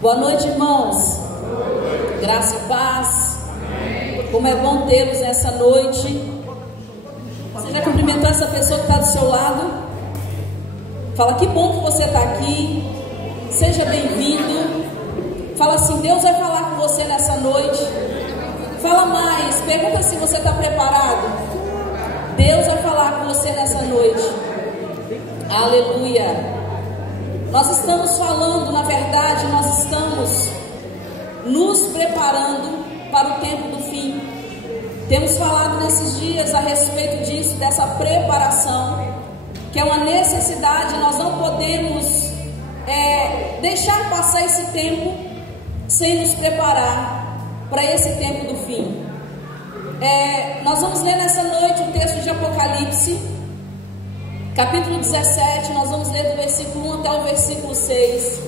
Boa noite, irmãos. Graça e paz. Como é bom tê-los nessa noite. Você já cumprimentou essa pessoa que está do seu lado? Fala, que bom que você está aqui. Seja bem-vindo. Fala assim, Deus vai falar com você nessa noite. Fala mais, pergunta se você está preparado. Deus vai falar com você nessa noite. Aleluia. Nós estamos falando, na verdade, nós estamos nos preparando para o tempo do fim. Temos falado nesses dias a respeito disso, dessa preparação, que é uma necessidade. Nós não podemos deixar passar esse tempo sem nos preparar para esse tempo do fim. Nós vamos ler nessa noite o texto de Apocalipse, capítulo 17, nós vamos ler do versículo 1 até o versículo 6.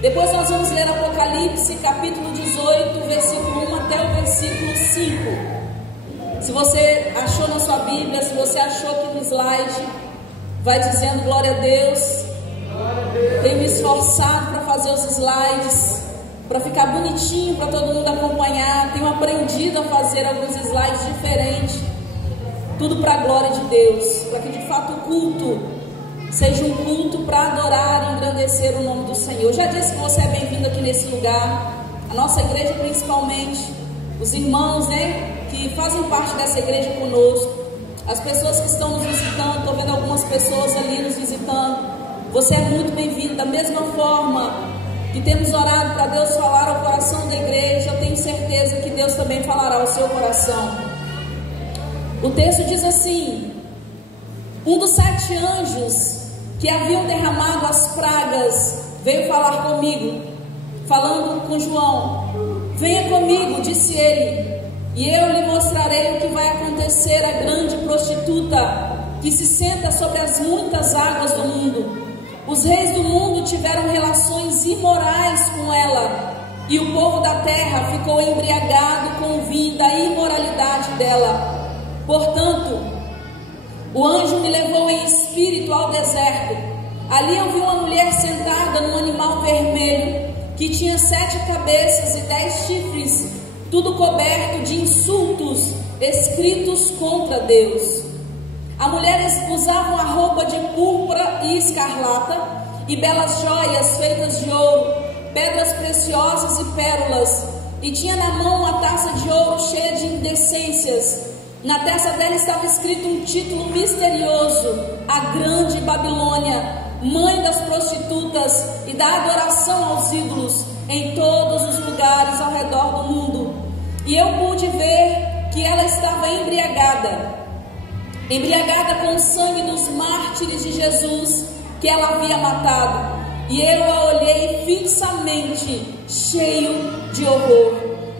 Depois nós vamos ler Apocalipse, capítulo 18, versículo 1 até o versículo 5. Se você achou na sua Bíblia, se você achou aqui no slide, vai dizendo glória a Deus. Tenho me esforçado para fazer os slides, para ficar bonitinho, para todo mundo acompanhar. Tenho aprendido a fazer alguns slides diferentes. Tudo para a glória de Deus, para que de fato o culto seja um culto para adorar e engrandecer o nome do Senhor. Eu já disse que você é bem-vindo aqui nesse lugar. A nossa igreja, principalmente, os irmãos, que fazem parte dessa igreja conosco, as pessoas que estão nos visitando. Estou vendo algumas pessoas ali nos visitando. Você é muito bem-vindo. Da mesma forma que temos orado para Deus falar ao coração da igreja, eu tenho certeza que Deus também falará ao seu coração. O texto diz assim: um dos 7 anjos que haviam derramado as pragas veio falar comigo, falando com João. Venha comigo, disse ele, e eu lhe mostrarei o que vai acontecer à grande prostituta que se senta sobre as muitas águas do mundo. Os reis do mundo tiveram relações imorais com ela, e o povo da terra ficou embriagado com o vinho da imoralidade dela. Portanto, o anjo me levou em espírito ao deserto. Ali eu vi uma mulher sentada num animal vermelho, que tinha 7 cabeças e 10 chifres, tudo coberto de insultos escritos contra Deus. A mulher usava uma roupa de púrpura e escarlata, e belas joias feitas de ouro, pedras preciosas e pérolas, e tinha na mão uma taça de ouro cheia de indecências. Na testa dela estava escrito um título misterioso: a Grande Babilônia, mãe das prostitutas e da adoração aos ídolos em todos os lugares ao redor do mundo. E eu pude ver que ela estava embriagada com o sangue dos mártires de Jesus que ela havia matado. E eu a olhei fixamente, cheio de horror.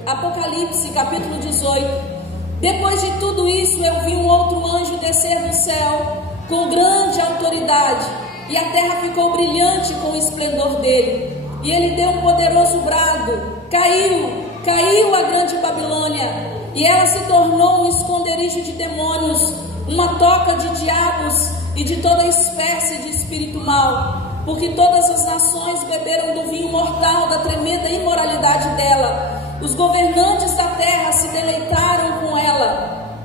Apocalipse, capítulo 18. Depois de tudo isso, eu vi um outro anjo descer do céu com grande autoridade, e a terra ficou brilhante com o esplendor dele. E ele deu um poderoso brado: caiu a grande Babilônia, e ela se tornou um esconderijo de demônios, uma toca de diabos e de toda espécie de espírito mau, porque todas as nações beberam do vinho mortal da tremenda imoralidade dela. Os governantes da terra se deleitaram com ela,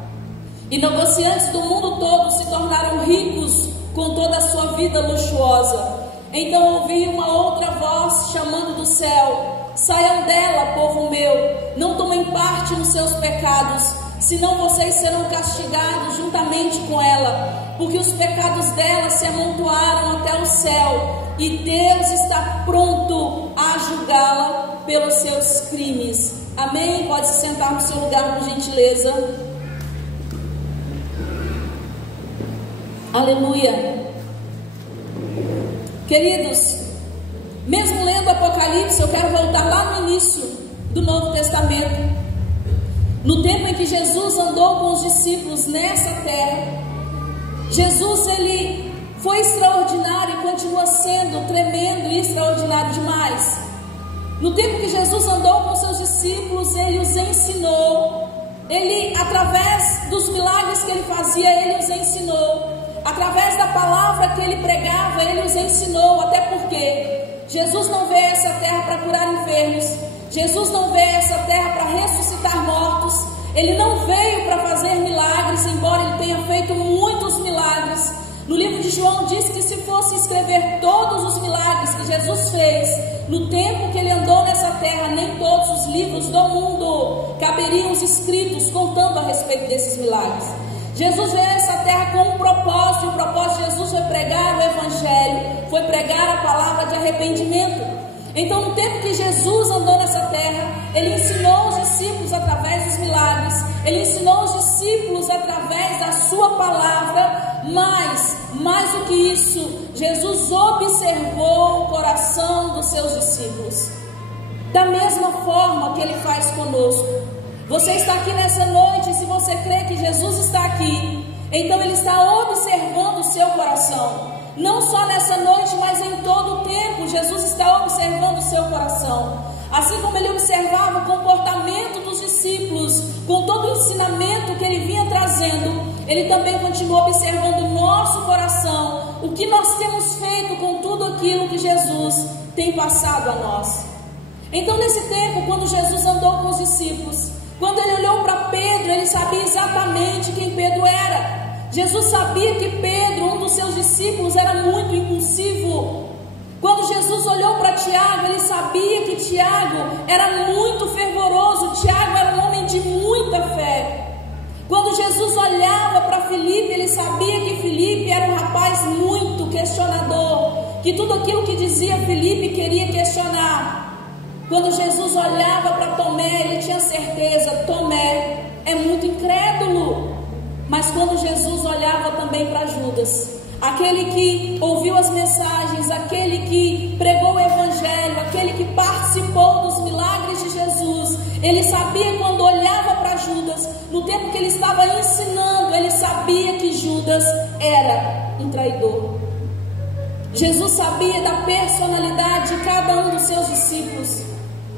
e negociantes do mundo todo se tornaram ricos com toda a sua vida luxuosa. Então ouvi uma outra voz chamando do céu: saiam dela, povo meu, não tomem parte nos seus pecados, senão vocês serão castigados juntamente com ela, porque os pecados dela se amontoaram até o céu, e Deus está pronto a julgá-la pelos seus crimes. Amém? Pode se sentar no seu lugar, por gentileza. Aleluia. Queridos, mesmo lendo Apocalipse, eu quero voltar lá no início do Novo Testamento, no tempo em que Jesus andou com os discípulos nessa terra. Jesus, ele foi extraordinário e continua sendo tremendo e extraordinário demais. No tempo que Jesus andou com seus discípulos, ele os ensinou. Ele, através dos milagres que ele fazia, ele os ensinou. Através da palavra que ele pregava, ele os ensinou. Até porque Jesus não veio a essa terra para curar enfermos. Jesus não veio a essa terra para ressuscitar mortos. Ele não veio para fazer milagres, embora ele tenha feito muitos milagres. No livro de João diz que se fosse escrever todos os milagres que Jesus fez no tempo que ele andou nessa terra, nem todos os livros do mundo caberiam os escritos contando a respeito desses milagres. Jesus veio a essa terra com um propósito, e o propósito de Jesus foi pregar o Evangelho, foi pregar a palavra de arrependimento. Então, no tempo que Jesus andou nessa terra, ele ensinou os discípulos através dos milagres, ele ensinou os discípulos através da sua palavra, mas, mais do que isso, Jesus observou o coração dos seus discípulos, da mesma forma que ele faz conosco. Você está aqui nessa noite, e se você crê que Jesus está aqui, então ele está observando o seu coração. Não só nessa noite, mas em todo o tempo, Jesus está observando o seu coração. Assim como ele observava o comportamento dos discípulos, com todo o ensinamento que ele vinha trazendo, ele também continua observando o nosso coração, o que nós temos feito com tudo aquilo que Jesus tem passado a nós. Então, nesse tempo, quando Jesus andou com os discípulos, quando ele olhou para Pedro, ele sabia exatamente quem Pedro era. Jesus sabia que Pedro, um dos seus discípulos, era muito impulsivo. Quando Jesus olhou para Tiago, ele sabia que Tiago era muito fervoroso. Tiago era um homem de muita fé. Quando Jesus olhava para Filipe, ele sabia que Filipe era um rapaz muito questionador, que tudo aquilo que dizia Filipe queria questionar. Quando Jesus olhava para Tomé, ele tinha certeza: Tomé é muito incrédulo. Mas quando Jesus olhava também para Judas, aquele que ouviu as mensagens, aquele que pregou o Evangelho, aquele que participou dos milagres de Jesus, ele sabia, quando olhava para Judas, no tempo que ele estava ensinando, ele sabia que Judas era um traidor. Jesus sabia da personalidade de cada um dos seus discípulos.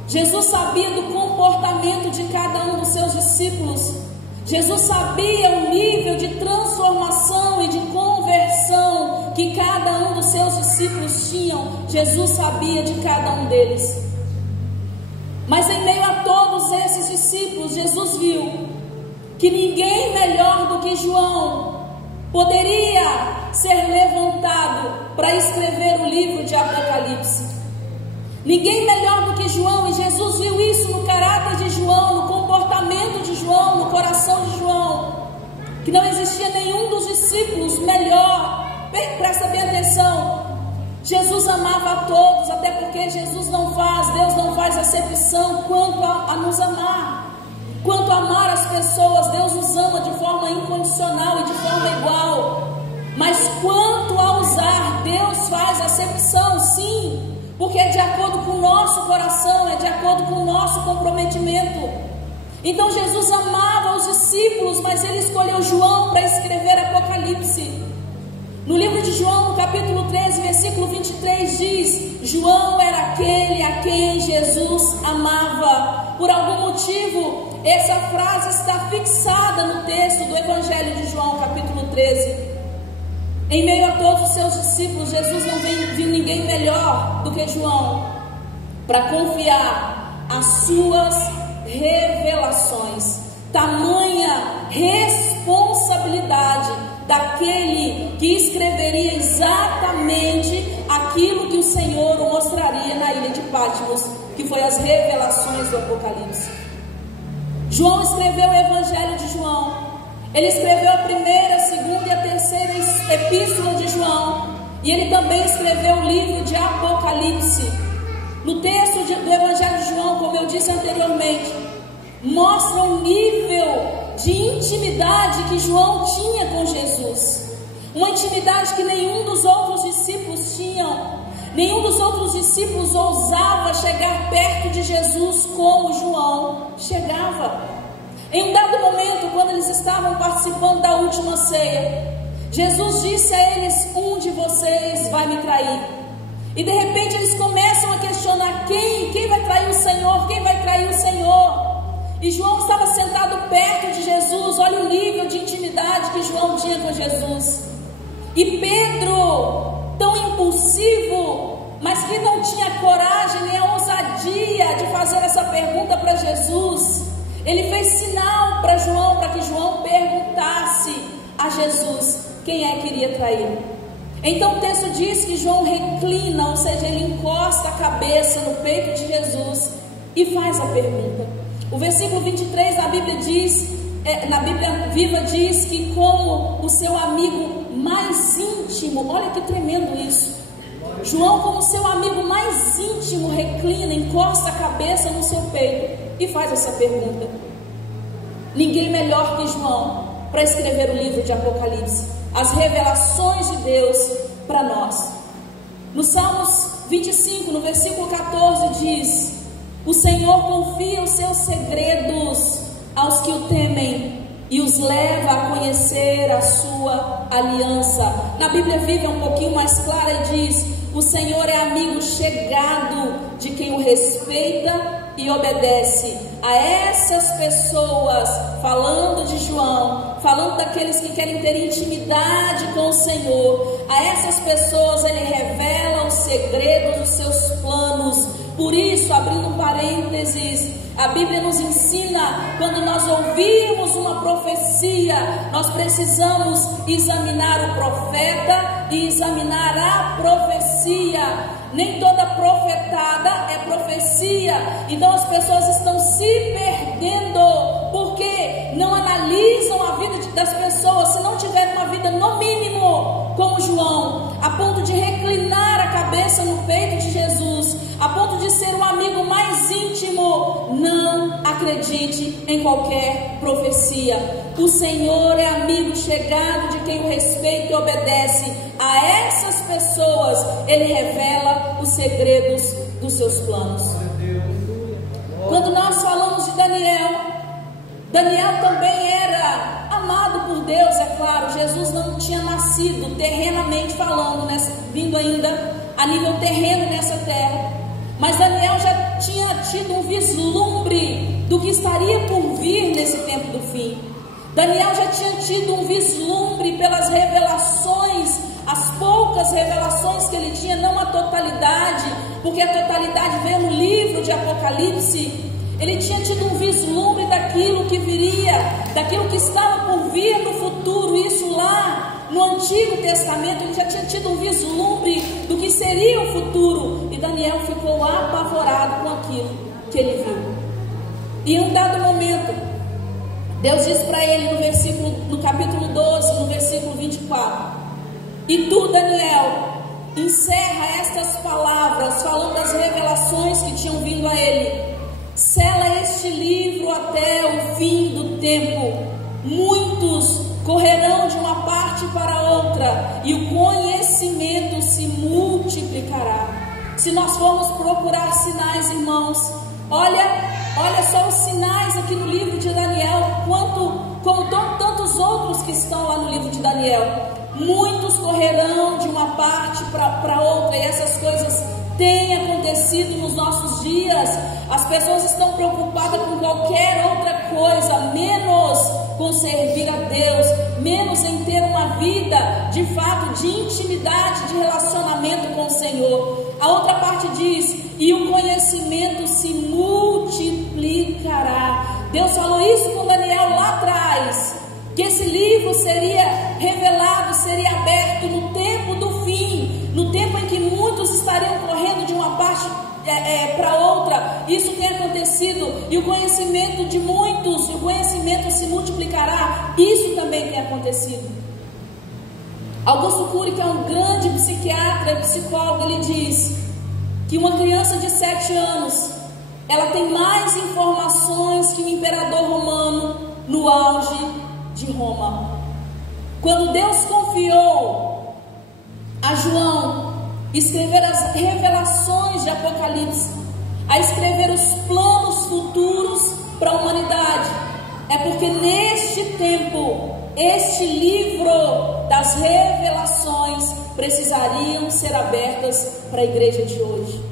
Jesus sabia do comportamento de cada um dos seus discípulos. Jesus sabia o nível de transformação e de conversão que cada um dos seus discípulos tinham. Jesus sabia de cada um deles. Mas em meio a todos esses discípulos, Jesus viu que ninguém melhor do que João poderia ser levantado para escrever o livro de Apocalipse. Ninguém melhor do que João, e Jesus viu isso no caráter de João, no comportamento de João, no coração de João, que não existia nenhum dos discípulos melhor. Presta bem atenção, Jesus amava a todos, até porque Deus não faz acepção quanto a nos amar. Quanto a amar as pessoas, Deus nos ama de forma incondicional e de forma igual. Mas quanto a usar, Deus faz acepção, sim, porque é de acordo com o nosso coração, é de acordo com o nosso comprometimento. Então Jesus amava os discípulos, mas ele escolheu João para escrever Apocalipse. No livro de João, no capítulo 13, versículo 23, diz: João era aquele a quem Jesus amava. Por algum motivo, essa frase está fixada no texto do Evangelho de João, capítulo 13. Em meio a todos os seus discípulos, Jesus não viu ninguém melhor do que João para confiar as suas revelações. Tamanha responsabilidade daquele que escreveria exatamente aquilo que o Senhor o mostraria na ilha de Patmos, que foi as revelações do Apocalipse. João escreveu o Evangelho de João. Ele escreveu a primeira, a segunda e a terceira epístola de João. E ele também escreveu o livro de Apocalipse. No texto do Evangelho de João, como eu disse anteriormente, mostra o nível de intimidade que João tinha com Jesus. Uma intimidade que nenhum dos outros discípulos tinham. Nenhum dos outros discípulos ousava chegar perto de Jesus como João chegava. Em um dado momento, quando eles estavam participando da última ceia, Jesus disse a eles: um de vocês vai me trair. E de repente eles começam a questionar: quem vai trair o Senhor? Quem vai trair o Senhor? E João estava sentado perto de Jesus. Olha o nível de intimidade que João tinha com Jesus. E Pedro, tão impulsivo, mas que não tinha coragem nem a ousadia de fazer essa pergunta para Jesus. Ele fez sinal para João, para que João perguntasse a Jesus quem é que iria trair. Então o texto diz que João reclina, ou seja, ele encosta a cabeça no peito de Jesus e faz a pergunta. O versículo 23 da Bíblia diz, na Bíblia Viva diz que como o seu amigo mais íntimo, olha que tremendo isso, João como seu amigo mais íntimo reclina, encosta a cabeça no seu peito e faz essa pergunta. Ninguém melhor que João para escrever o livro de Apocalipse, as revelações de Deus para nós. No Salmos 25, no versículo 14 diz: o Senhor confia os seus segredos aos que o temem e os leva a conhecer a sua aliança. Na Bíblia Viva é um pouquinho mais clara e diz: o Senhor é amigo chegado de quem o respeita e obedece. A essas pessoas, falando de João, falando daqueles que querem ter intimidade com o Senhor, a essas pessoas ele revela os segredos dos seus planos. Por isso, abrindo um parênteses, a Bíblia nos ensina, quando nós ouvirmos uma profecia, nós precisamos examinar o profeta e examinar a profecia. Nem toda profetada é profecia. Então as pessoas estão se perdendo porque não analisam a vida das pessoas. Se não tiver uma vida no mínimo como João, a ponto de reclinar a cabeça no peito de Jesus, a ponto de ser um amigo mais íntimo, não acredite em qualquer profecia. O Senhor é amigo chegado de quem o respeita e obedece. A essas pessoas ele revela os segredos dos seus planos. Quando nós falamos de Daniel, Daniel também era amado por Deus, é claro. Jesus não tinha nascido terrenamente falando, vindo ainda a nível terreno nessa terra, mas Daniel já tinha tido um vislumbre do que estaria por vir nesse tempo do fim. Daniel já tinha tido um vislumbre pelas revelações, as poucas revelações que ele tinha, não a totalidade, porque a totalidade veio no livro de Apocalipse. Ele tinha tido um vislumbre daquilo que viria, daquilo que estava por vir no futuro. Isso lá no Antigo Testamento, ele já tinha tido um vislumbre do que seria o futuro. E Daniel ficou apavorado com aquilo que ele viu. E em um dado momento, Deus diz para ele no capítulo 12, no versículo 24: e tu, Daniel, encerra estas palavras, falando das revelações que tinham vindo a ele. Sela este livro até o fim do tempo. Muitos correrão de uma parte para outra, e o conhecimento se multiplicará. Se nós formos procurar sinais, irmãos, olha só os sinais aqui no livro de Daniel, como tantos outros que estão lá no livro de Daniel. Muitos correrão de uma parte para outra, e essas coisas têm acontecido nos nossos dias. As pessoas estão preocupadas com qualquer outra coisa, menos com servir a Deus, menos em ter uma vida de fato de intimidade, de relacionamento com o Senhor. A outra parte diz: e o conhecimento se multiplicará. Deus falou isso com Daniel lá atrás, que esse livro seria revelado, seria aberto no tempo do fim, no tempo em que muitos estariam correndo de uma parte para outra. Isso tem acontecido, e o conhecimento de muitos, o conhecimento se multiplicará. Isso também tem acontecido. Augusto Cury, que é um grande psiquiatra e psicólogo, ele diz que uma criança de 7 anos, ela tem mais informações que o imperador romano no auge de Roma. Quando Deus confiou a João escrever as revelações de Apocalipse, a escrever os planos futuros para a humanidade, é porque neste tempo, este livro das revelações precisariam ser abertas para a igreja de hoje.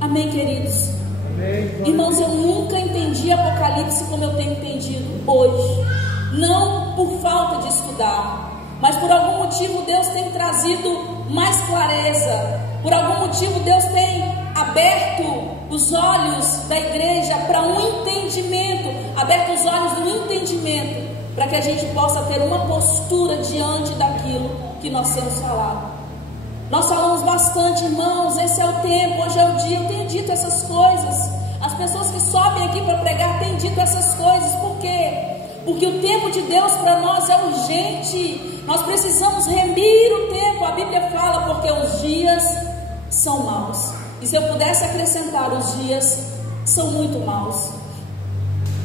Amém, queridos? Amém. Irmãos, eu nunca entendi Apocalipse como eu tenho entendido hoje. Não por falta de estudar, mas por algum motivo Deus tem trazido mais clareza. Por algum motivo Deus tem aberto os olhos da igreja para um entendimento, aberto os olhos do entendimento, para que a gente possa ter uma postura diante daquilo que nós temos falado. Nós falamos bastante, irmãos, esse é o tempo, hoje é o dia. Eu tenho dito essas coisas. As pessoas que sobem aqui para pregar têm dito essas coisas. Por quê? Porque o tempo de Deus para nós é urgente. Nós precisamos remir o tempo. A Bíblia fala porque os dias são maus. E se eu pudesse acrescentar, os dias são muito maus.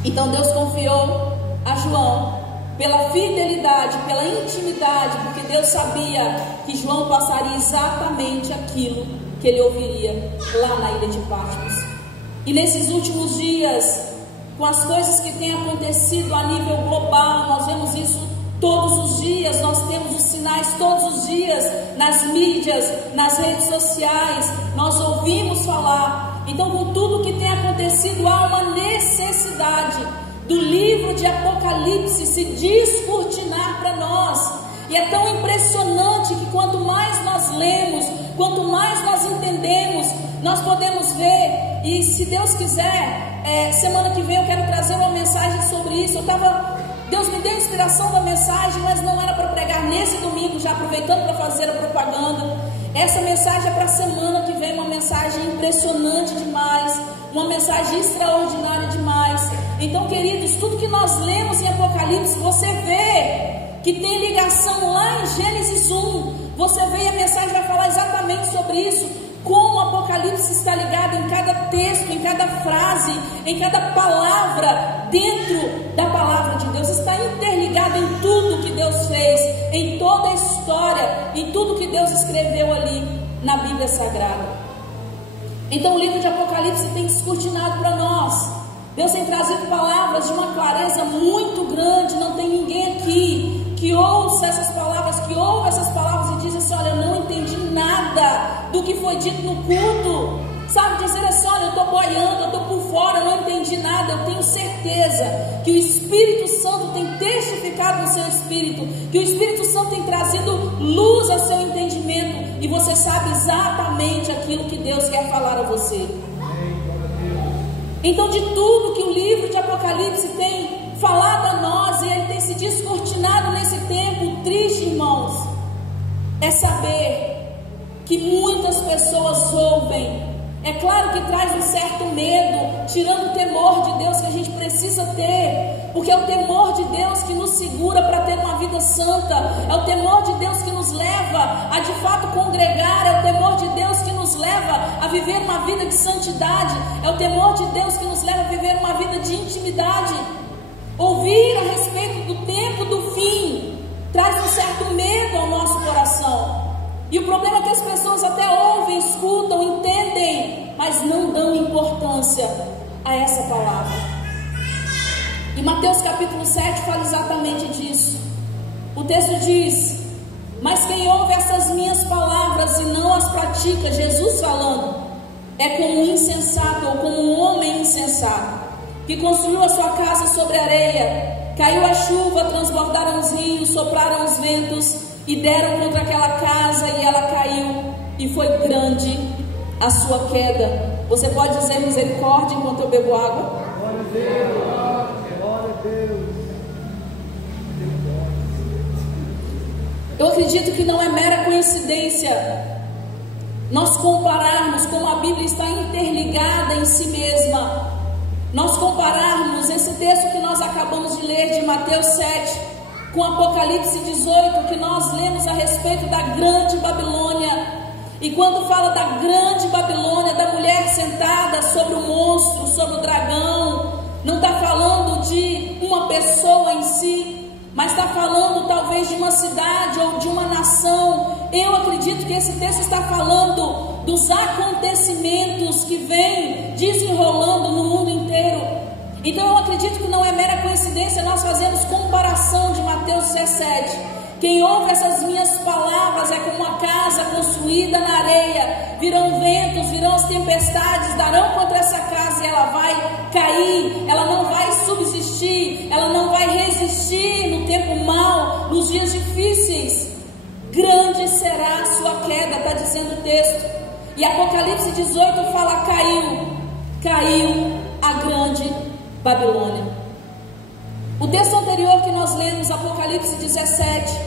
Então Deus confiou a João pela fidelidade, pela intimidade, porque Deus sabia que João passaria exatamente aquilo que ele ouviria lá na ilha de Patmos. E nesses últimos dias, com as coisas que têm acontecido a nível global, nós vemos isso todos os dias, nós temos os sinais todos os dias, nas mídias, nas redes sociais, nós ouvimos falar. Então, com tudo que tem acontecido, há uma necessidade do livro de Apocalipse se descortinar para nós. E é tão impressionante que quanto mais nós lemos, quanto mais nós entendemos, nós podemos ver. E se Deus quiser, semana que vem eu quero trazer uma mensagem sobre isso. Deus me deu inspiração da mensagem, mas não era para pregar nesse domingo, já aproveitando para fazer a propaganda. Essa mensagem é para a semana que vem, uma mensagem impressionante demais, uma mensagem extraordinária demais. Então, queridos, tudo que nós lemos em Apocalipse, você vê que tem ligação lá em Gênesis 1. Você vê e a mensagem vai falar exatamente sobre isso, como o Apocalipse está ligado em cada texto, em cada frase, em cada palavra, dentro da palavra de Deus. Está interligado em tudo que Deus fez, em toda a história, em tudo que Deus escreveu ali na Bíblia Sagrada. Então o livro de Apocalipse tem descortinado para nós. Deus tem trazido palavras de uma clareza muito grande. Não tem ninguém aqui que ouça essas palavras, que ouve essas palavras e diz assim: olha, eu não entendi nada do que foi dito no culto. Sabe, dizer assim: olha, eu estou boiando, eu estou por fora, eu não entendi nada. Eu tenho certeza que o Espírito Santo tem testificado no seu espírito, que o Espírito Santo tem trazido luz ao seu entendimento, e você sabe exatamente aquilo que Deus quer falar a você. Então, de tudo que o livro de Apocalipse tem falado a nós, e ele tem se descortinado nesse tempo, o triste, irmãos, é saber que muitas pessoas ouvem. É claro que traz um certo medo, tirando o temor de Deus que a gente precisa ter, porque é o temor de Deus que nos segura para ter uma vida santa, é o temor de Deus que nos leva a de fato congregar, é o temor de Deus que nos leva a viver uma vida de santidade, é o temor de Deus que nos leva a viver uma vida de intimidade. Ouvir a respeito do tempo do fim traz um certo medo ao nosso coração. E o problema é que as pessoas até ouvem, escutam, entendem, mas não dão importância a essa palavra. E Mateus capítulo 7 fala exatamente disso. O texto diz: mas quem ouve essas minhas palavras e não as pratica, Jesus falando, é como um insensato, ou como um homem insensato, que construiu a sua casa sobre areia. Caiu a chuva, transbordaram os rios, sopraram os ventos e deram contra aquela casa, e ela caiu, e foi grande a sua queda. Você pode dizer misericórdia enquanto eu bebo água? Glória a Deus, glória a Deus. Eu acredito que não é mera coincidência nós compararmos como a Bíblia está interligada em si mesma. Nós compararmos esse texto que nós acabamos de ler de Mateus 7 com Apocalipse 18, que nós lemos a respeito da grande Babilônia. E quando fala da grande Babilônia, da mulher sentada sobre o monstro, sobre o dragão, não está falando de uma pessoa em si, mas está falando talvez de uma cidade ou de uma nação. Eu acredito que esse texto está falando dos acontecimentos que vêm desenrolando no mundo inteiro. Então eu acredito que não é mera coincidência nós fazermos comparação de Mateus 17. Quem ouve essas minhas palavras é como uma casa construída na areia. Virão ventos, virão as tempestades, darão contra essa casa e ela vai cair, ela não vai subsistir, ela não vai resistir no tempo mau, nos dias difíceis. grande será a sua queda, está dizendo o texto. E Apocalipse 18 fala: caiu a grande Babilônia. O texto anterior que nós lemos, Apocalipse 17,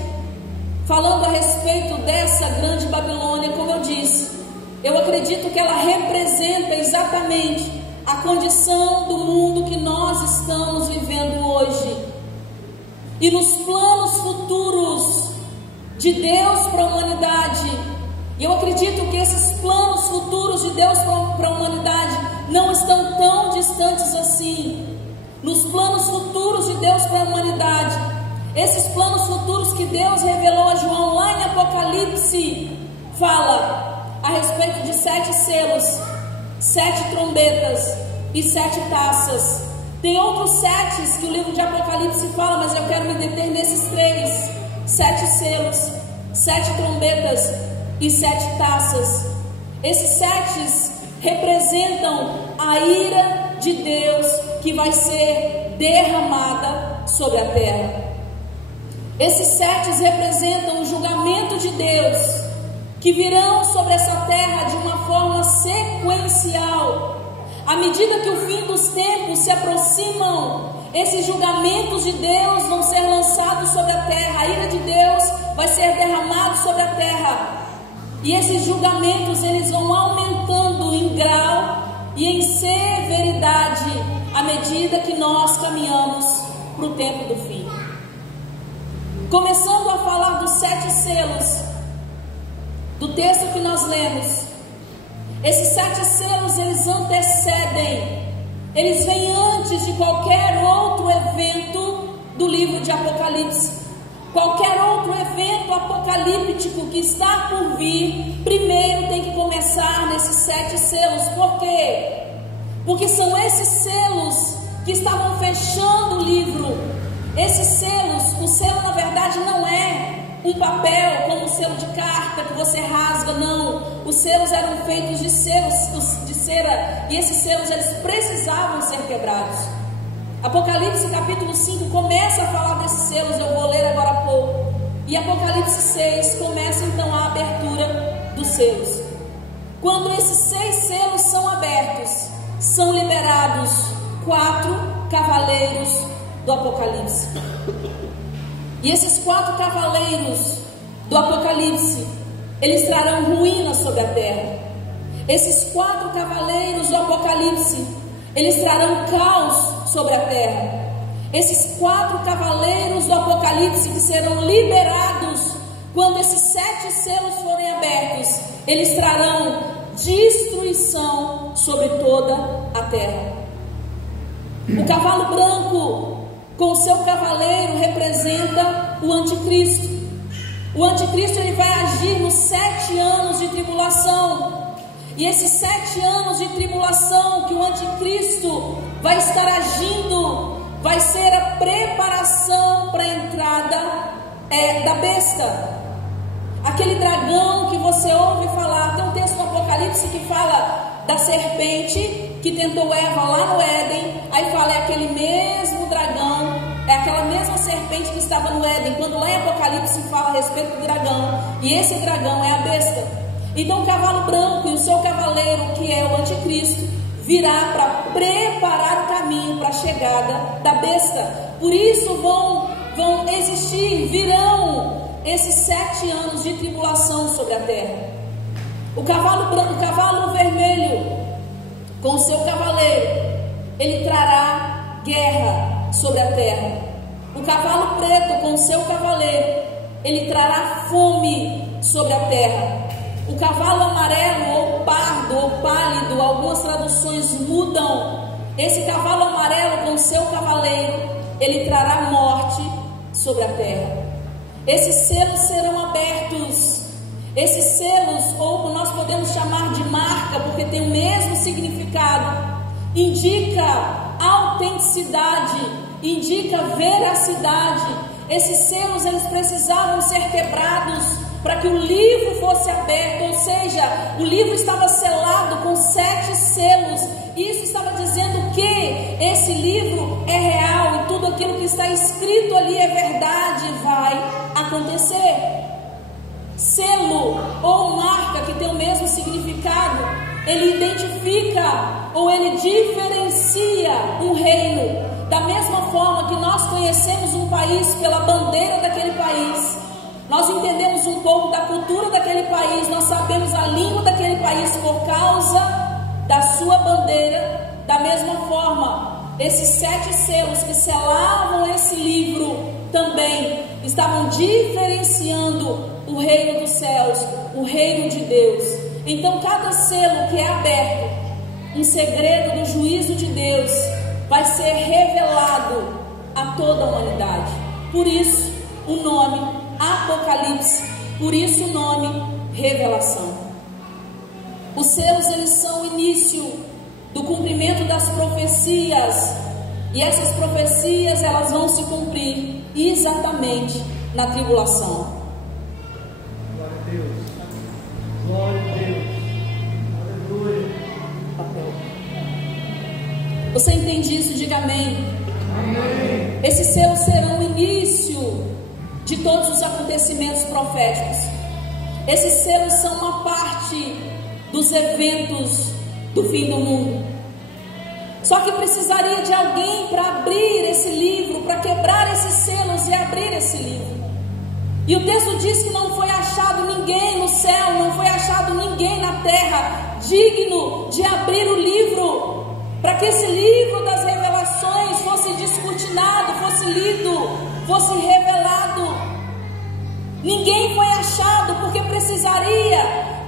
falando a respeito dessa grande Babilônia, como eu disse, eu acredito que ela representa exatamente a condição do mundo que nós estamos vivendo hoje. E nos planos futuros de Deus para a humanidade, eu acredito que esses planos futuros de Deus para a humanidade não estão tão distantes assim. Nos planos futuros de Deus para a humanidade, esses planos futuros que Deus revelou a João lá em Apocalipse, fala a respeito de 7 selos, 7 trombetas e 7 taças. Tem outros 7 que o livro de Apocalipse fala, mas eu quero me deter nesses 3: 7 selos, 7 trombetas e 7 taças. Esses 7 representam a ira de Deus que vai ser derramada sobre a terra. Esses 7 representam o julgamento de Deus que virão sobre essa terra de uma forma sequencial. À medida que o fim dos tempos se aproximam, esses julgamentos de Deus vão ser lançados sobre a terra. A ira de Deus vai ser derramada sobre a terra. E esses julgamentos, eles vão aumentando em grau e em severidade à medida que nós caminhamos para o tempo do fim. Começando a falar dos 7 selos do texto que nós lemos. Esses 7 selos, eles antecedem, eles vêm antes de qualquer outro evento do livro de Apocalipse. Qualquer outro evento apocalíptico que está por vir, primeiro tem que começar nesses 7 selos. Por quê? Porque são esses selos que estavam fechando o livro. Esses selos, o selo na verdade não é um papel como o selo de carta que você rasga, não. Os selos eram feitos de cera, e esses selos, eles precisavam ser quebrados. Apocalipse capítulo 5 começa a falar desses selos, eu vou ler agora há pouco. E Apocalipse 6 começa então a abertura dos selos. Quando esses 6 selos são abertos, são liberados 4 cavaleiros do Apocalipse. E esses 4 cavaleiros do Apocalipse, eles trarão ruína sobre a terra. Esses 4 cavaleiros do Apocalipse, eles trarão caos sobre a terra. Esses 4 cavaleiros do Apocalipse que serão liberados quando esses 7 selos forem abertos, eles trarão destruição sobre toda a terra. O cavalo branco com o seu cavaleiro representa o anticristo. O anticristo, ele vai agir nos 7 anos de tribulação. E esses 7 anos de tribulação que o anticristo vai estar agindo, vai ser a preparação para a entrada da besta. Aquele dragão que você ouve falar. Tem um texto no Apocalipse que fala da serpente que tentou Eva lá no Éden. Aí fala, é aquele mesmo dragão, é aquela mesma serpente que estava no Éden. Quando lá em Apocalipse fala a respeito do dragão, e esse dragão é a besta. Então o cavalo branco e o seu cavaleiro, que é o anticristo, virá para preparar o caminho para a chegada da besta. Por isso virão esses 7 anos de tribulação sobre a terra. O cavalo branco, o cavalo vermelho, com o seu cavaleiro, ele trará guerra sobre a terra. O cavalo preto, com o seu cavaleiro, ele trará fome sobre a terra. O cavalo amarelo, ou pardo, ou pálido, algumas traduções mudam. Esse cavalo amarelo com o seu cavaleiro, ele trará morte sobre a terra. Esses selos serão abertos. Esses selos, ou nós podemos chamar de marca, porque tem o mesmo significado, indica autenticidade, indica veracidade. Esses selos, eles precisavam ser quebrados para que o livro fosse aberto, ou seja, o livro estava selado com 7 selos. Isso estava dizendo que esse livro é real e tudo aquilo que está escrito ali é verdade, vai acontecer. selo ou marca que tem o mesmo significado, ele identifica ou ele diferencia um reino. Da mesma forma que nós conhecemos um país pela bandeira daquele país, nós entendemos um pouco da cultura daquele país, nós sabemos a língua daquele país por causa da sua bandeira. Da mesma forma, esses 7 selos que selavam esse livro também estavam diferenciando o reino dos céus, o reino de Deus. Então cada selo que é aberto, um segredo do juízo de Deus, vai ser revelado a toda a humanidade. Por isso o nome Apocalipse, por isso o nome Revelação. Os selos, eles são o início do cumprimento das profecias, e essas profecias, elas vão se cumprir exatamente na tribulação. Glória a Deus. Glória a Deus. Aleluia. Você entende isso? Diga amém. Amém. Esses selos serão o início de todos os acontecimentos proféticos. Esses selos são uma parte dos eventos do fim do mundo. Só que precisaria de alguém para abrir esse livro, para quebrar esses selos e abrir esse livro. E o texto diz que não foi achado ninguém no céu, não foi achado ninguém na terra digno de abrir o livro, para que esse livro das revelações fosse descortinado, fosse lido, fosse revelado. Ninguém foi achado, porque precisaria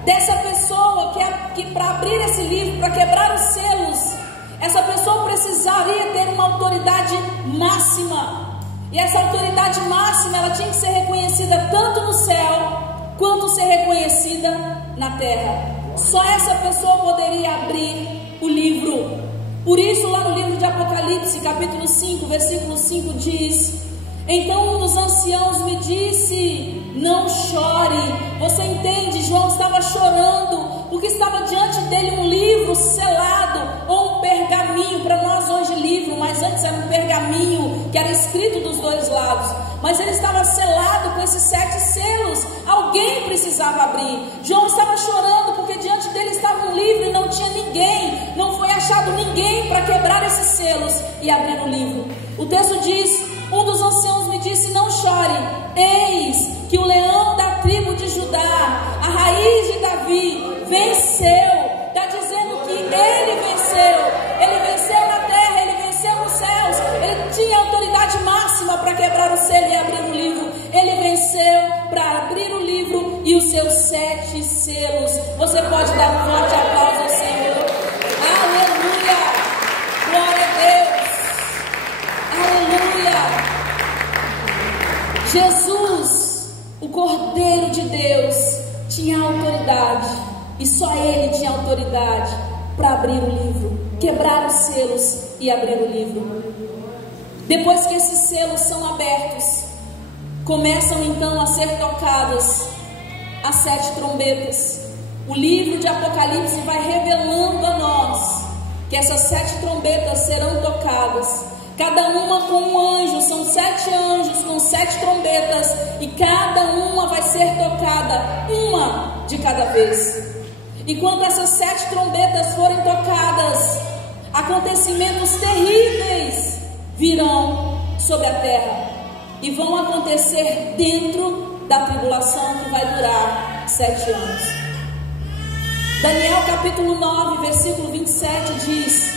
dessa pessoa que para abrir esse livro, para quebrar os selos, essa pessoa precisaria ter uma autoridade máxima. E essa autoridade máxima, ela tinha que ser reconhecida tanto no céu, quanto ser reconhecida na terra. Só essa pessoa poderia abrir o livro. Por isso lá no livro de Apocalipse, capítulo 5, versículo 5 diz: então um dos anciãos me disse, não chore. Você entende? João estava chorando, porque estava diante dele um livro selado, ou um pergaminho, para nós hoje livro, mas antes era um pergaminho, que era escrito dos dois lados, mas ele estava selado com esses 7 selos. Alguém precisava abrir. João estava chorando, porque diante dele estava um livro e não tinha ninguém, não foi achado ninguém para quebrar esses selos e abrir o livro. O texto diz: um dos anciãos me disse, não chore, eis que o leão da tribo de Judá, a raiz de Davi, venceu. Está dizendo que ele venceu na terra, ele venceu nos céus, ele tinha autoridade máxima para quebrar o selo e abrir o livro. Ele venceu para abrir o livro e os seus 7 selos. Você pode dar um forte aplauso ao Senhor. Aleluia, glória a Deus. Aleluia! Jesus, o Cordeiro de Deus, tinha autoridade, e só ele tinha autoridade para abrir o livro, quebrar os selos e abrir o livro. Depois que esses selos são abertos, começam então a ser tocadas as 7 trombetas. O livro de Apocalipse vai revelando a nós que essas 7 trombetas serão tocadas, cada uma com um anjo. São 7 anjos com 7 trombetas, e cada uma vai ser tocada, uma de cada vez. E quando essas 7 trombetas forem tocadas, acontecimentos terríveis virão sobre a terra, e vão acontecer dentro da tribulação, que vai durar 7 anos. Daniel capítulo 9, versículo 27 diz: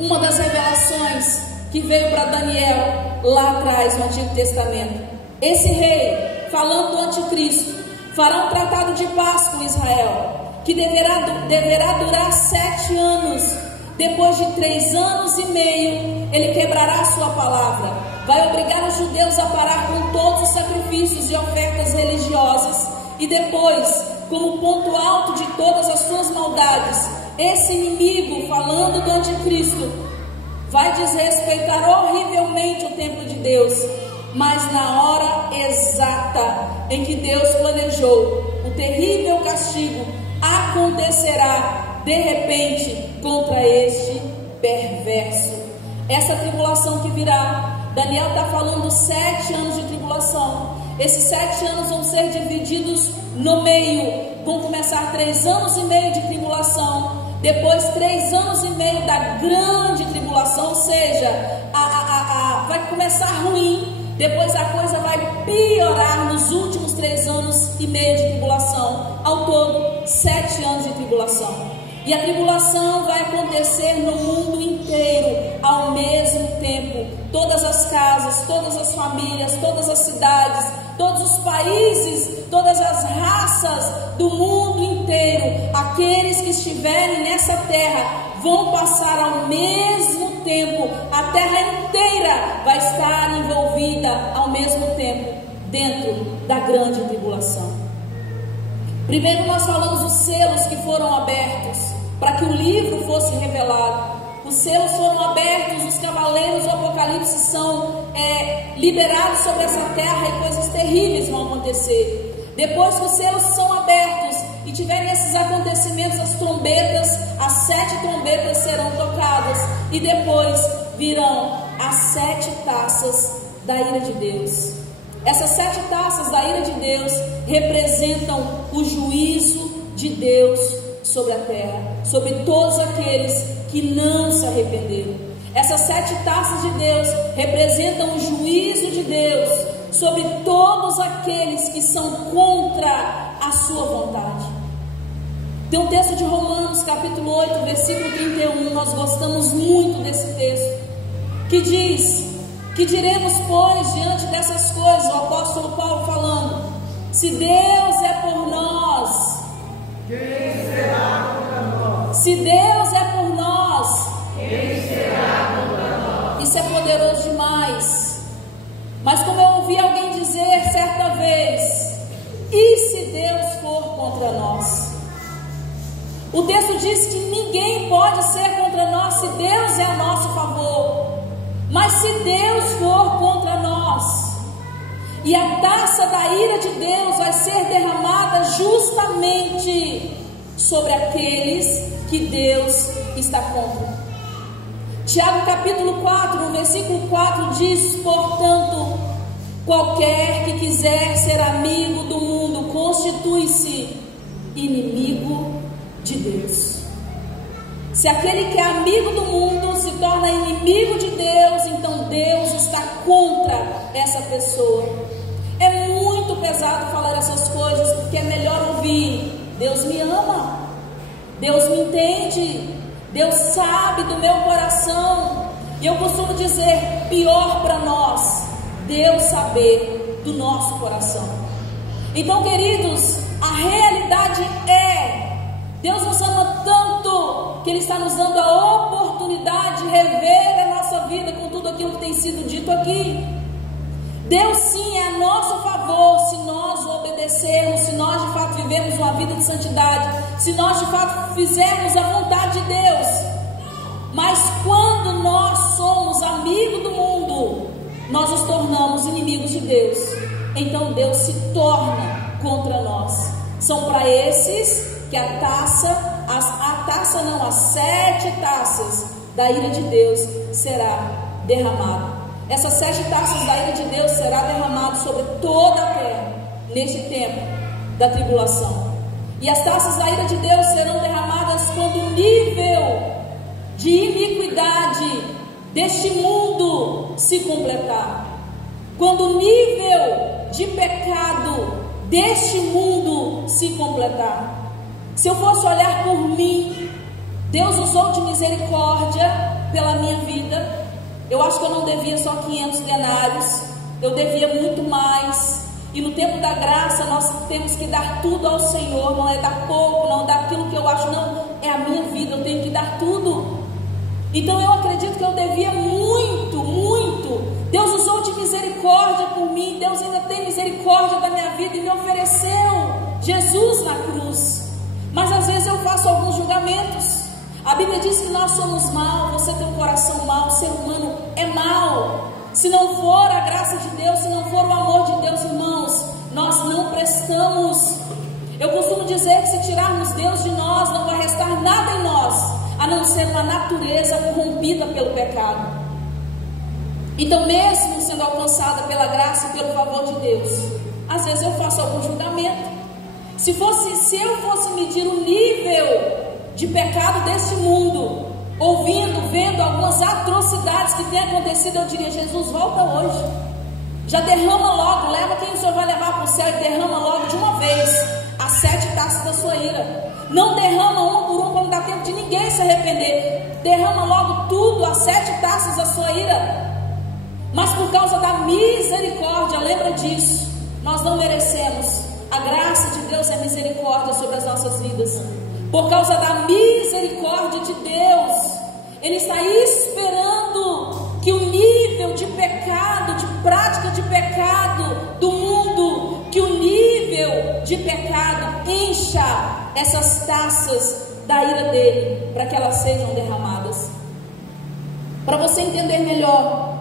uma das revelações que veio para Daniel lá atrás no Antigo Testamento: esse rei, falando do anticristo, fará um tratado de paz com Israel, que deverá durar 7 anos. Depois de 3 anos e meio, ele quebrará a sua palavra, vai obrigar os judeus a parar com todos os sacrifícios e ofertas religiosas, e depois, como ponto alto de todas as suas maldades, esse inimigo, falando do anticristo, vai desrespeitar horrivelmente o templo de Deus. Mas na hora exata em que Deus planejou, o terrível castigo acontecerá de repente contra este perverso. Essa tribulação que virá, Daniel está falando 7 anos de tribulação. Esses 7 anos vão ser divididos no meio. Vão começar 3 anos e meio de tribulação, depois 3 anos e meio da grande tribulação, ou seja, vai começar ruim, depois a coisa vai piorar nos últimos 3 anos e meio de tribulação. Ao todo, 7 anos de tribulação. E a tribulação vai acontecer no mundo inteiro ao mesmo tempo. Todas as casas, todas as famílias, todas as cidades, todos os países, todas as raças do mundo inteiro, aqueles que estiverem nessa terra vão passar ao mesmo tempo. A terra inteira vai estar envolvida ao mesmo tempo dentro da grande tribulação. Primeiro nós falamos dos selos que foram abertos para que o livro fosse revelado. Os selos foram abertos, os cavaleiros do Apocalipse são liberados sobre essa terra e coisas terríveis vão acontecer. Depois que os selos são abertos e tiverem esses acontecimentos, as trombetas, as 7 trombetas serão tocadas e depois virão as 7 taças da ira de Deus. Essas 7 taças da ira de Deus representam o juízo de Deus sobre a terra, sobre todos aqueles que não se arrependeram. Essas 7 taças de Deus representam o juízo de Deus sobre todos aqueles que são contra a sua vontade. Tem um texto de Romanos, capítulo 8, versículo 31, nós gostamos muito desse texto, que diz: que diremos, pois, diante dessas coisas? O apóstolo Paulo falando: se Deus é por nós, quem será contra nós? Se Deus é por nós, quem será contra nós? Isso é poderoso demais. Mas como eu ouvi alguém dizer certa vez: e se Deus for contra nós? O texto diz que ninguém pode ser contra nós se Deus é a nosso favor. Mas se Deus for contra nós, e a taça da ira de Deus vai ser derramada justamente sobre aqueles que Deus está contra. Tiago capítulo 4, no versículo 4 diz: portanto, qualquer que quiser ser amigo do mundo constitui-se inimigo de Deus. Se aquele que é amigo do mundo se torna inimigo de Deus, então Deus está contra essa pessoa. É muito pesado falar essas coisas, porque é melhor ouvir: Deus me ama, Deus me entende, Deus sabe do meu coração. E eu costumo dizer: pior para nós, Deus saber do nosso coração. Então, queridos, a realidade é: Deus nos ama tanto que Ele está nos dando a oportunidade de rever a nossa vida com tudo aquilo que tem sido dito aqui. Deus sim é a nosso favor se nós o obedecermos, se nós de fato vivermos uma vida de santidade, se nós de fato fizermos a vontade de Deus. Mas quando nós somos amigos do mundo, nós nos tornamos inimigos de Deus. Então Deus se torna contra nós. São para esses que as 7 taças da ira de Deus será derramada. Essas 7 taças da ira de Deus será derramada sobre toda a terra neste tempo da tribulação. E as taças da ira de Deus serão derramadas quando o nível de iniquidade deste mundo se completar, quando o nível de pecado deste mundo se completar. Se eu fosse olhar por mim, Deus usou de misericórdia pela minha vida. Eu acho que eu não devia só 500 denários, eu devia muito mais. E no tempo da graça nós temos que dar tudo ao Senhor. Não é dar pouco, não é dar aquilo que eu acho, não, é a minha vida, eu tenho que dar tudo. Então eu acredito que eu devia muito, muito. Deus usou de misericórdia por mim. Deus ainda tem misericórdia da minha vida e me ofereceu Jesus na cruz. Mas às vezes eu faço alguns julgamentos. A Bíblia diz que nós somos maus. Você tem um coração mau, o ser humano é mau. Se não for a graça de Deus, se não for o amor de Deus, irmãos, nós não prestamos. Eu costumo dizer que se tirarmos Deus de nós, não vai restar nada em nós, a não ser uma natureza corrompida pelo pecado. Então, mesmo sendo alcançada pela graça e pelo favor de Deus, Às vezes eu faço algum julgamento. Se eu fosse medir o nível de pecado deste mundo, vendo algumas atrocidades que têm acontecido, eu diria: Jesus, volta hoje. Já derrama logo, leva quem o Senhor vai levar para o céu e derrama logo de uma vez as 7 taças da sua ira. Não derrama uma por uma, para não dar tempo de ninguém se arrepender. Derrama logo tudo, as 7 taças da sua ira. Mas por causa da misericórdia, lembra disso, nós não merecemos. A graça de Deus é misericórdia sobre as nossas vidas. Por causa da misericórdia de Deus, Ele está esperando que o nível de pecado, de prática de pecado do mundo, que o nível de pecado encha essas taças da ira dele, para que elas sejam derramadas. Para você entender melhor,